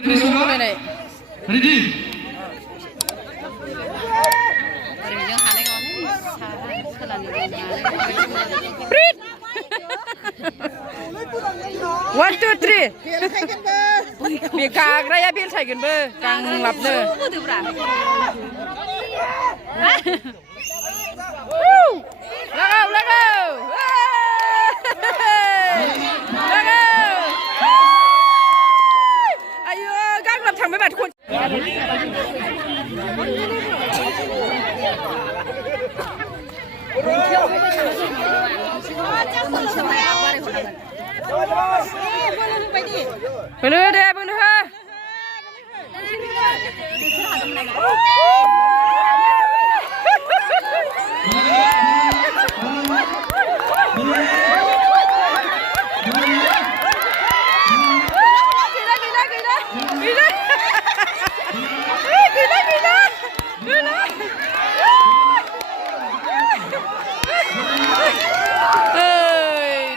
Ready? One, two, three. Bị càng đây à, biên sai gần bơ, càng lặp nữa. Let go. Ayo, càng lặp thằng mấy bạn khuôn. Boleh deh, boleh ha.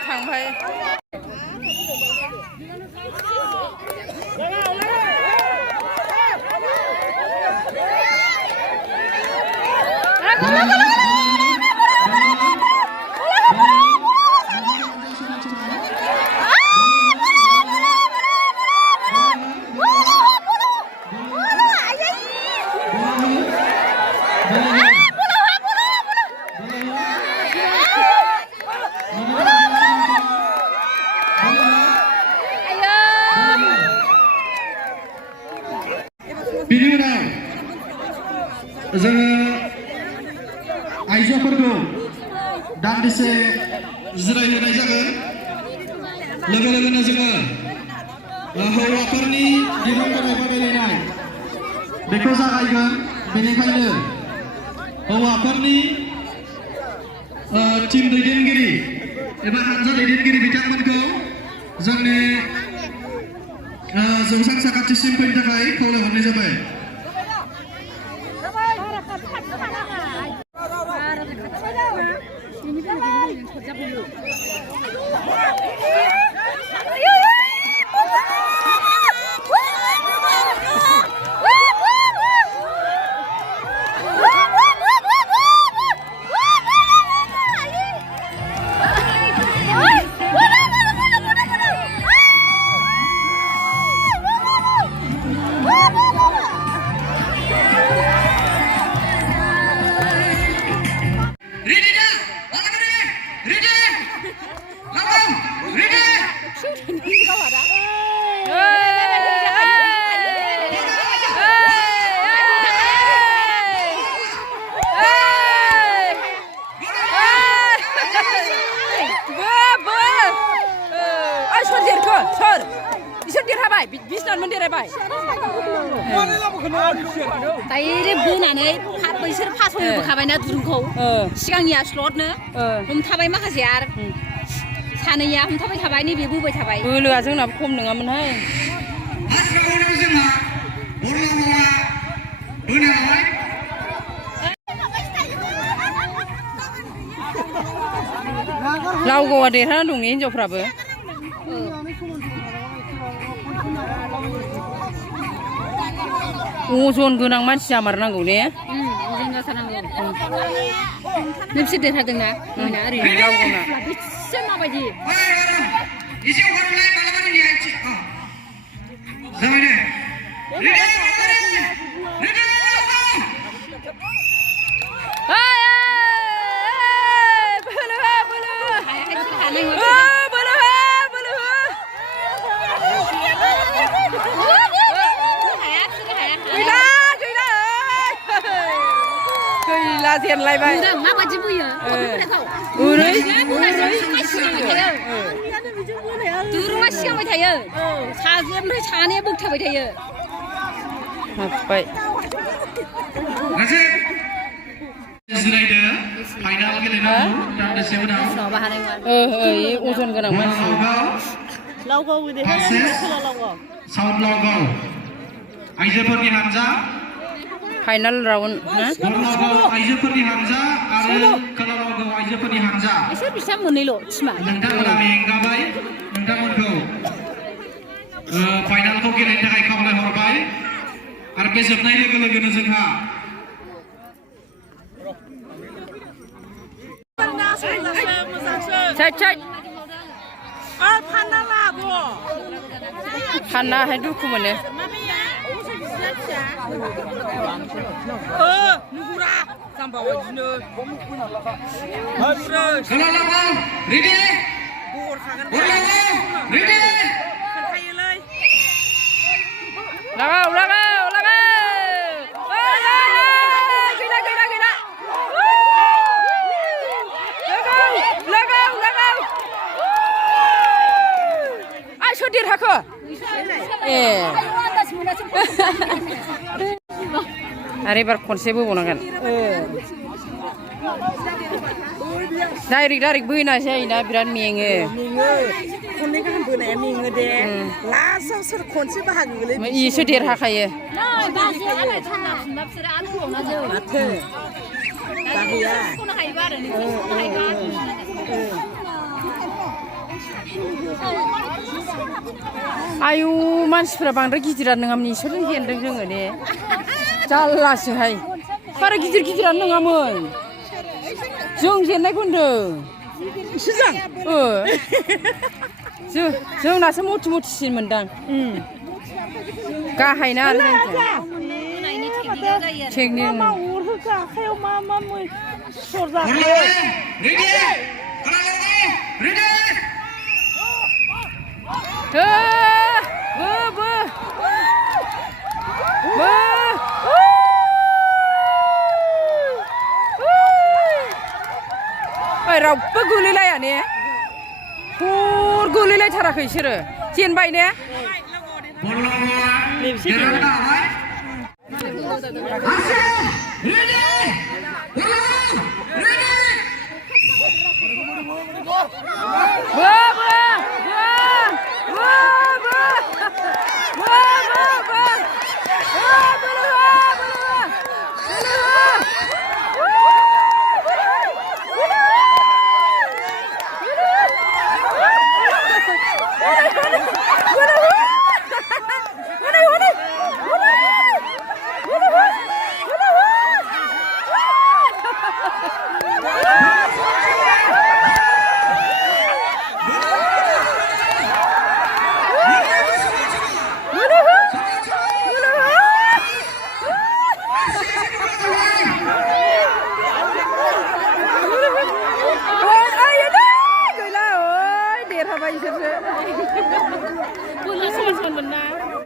Thằng phải. Biनि unaव जोङो आइजोफोरखौ दान्दिसे जिरायहोनाय जागोन लोगो लोगोनो जोङो हौवाफोरनि दिरुं बोनाय बादायलायनाय बेखौ जागायगोन बेनिखायनो हौवाफोरनि टीम दैदेनगिरि एबा हानजा दैदेनगिरि बिथांमोनखौ जोंनि जौसां साखाथिसिम फैनो थाखाय खावलायहरनाय जाबाय Sor, isor dirhabai, bisnan mendirhabai. Tadi bunane, isor pas hoyo bakabaina durungkau. Siangnya slotnya, हमथाबाय माखासे आरो सानैया हमथाबाय थाबाय नै बेबो होबाय थाबाय. बोलोआ जोंना खम नङामोनहाय. लावगावा देरहाना दं हिनजावफ्राबो. अजन गोनां मानसि जामारनांगौ ने? अजन जाथारनांगौ. नोंसोर देरहादोंना? मोना ओरैनो लावगावना. बेसे माबायदि? जेनलायबाय माबायदि बुयो दुरुङा सिगांबाय थायो साजोबनिफ्राय सानैया बोगथाबाय थायो हाबबाय जिरायदो फाइनाल गेलेनांगौ दान्दिसे उनाव अजन गोनां मानसि लावगाव साउथ लावगाव आइजोफोरनि हानजा फाइनाल राउन्ड आइजोफोरनि हानजा आरो खोलागाव आइजोफोरनि हानजा इसोर बिसा मोननैल' टिमा नोंथांमोना मेंगाबाय नोंथांमोनखौ फाइनालखौ गेलेनो थाखाय खावलायहरबाय आरो बे जोबनाय लोगो लोगोनो जोंहा फानना हाय दुखु मोनो लगाव लगाव लगाव आइ सोर देरहाखो ए आरो एबार खनसे बोबावनांगोन डाइरेक्ट बोना जायोना बिराद मेङो खननै गाहाम बोनाया मेङो दे लास्टआव सोर खनसे बाहागो गोलैयो इसो देरहाखायो माथो बाहैया आयु मानसिफ्रा बांद्राय गिदिरानो नङामोन इसोरजों जेनदों जोङो ने जारलासोहाय बारा गिदिरानो नङामोन जों जेननायखौ होनदों जोंनासो मथि मथिसिन मोनदां गाहायना आरो टेकनिक आखायाव मा मा सर रावबो गोलैलाया ने हर गोलैलायथाराखै बिसोरो जेनबाय ने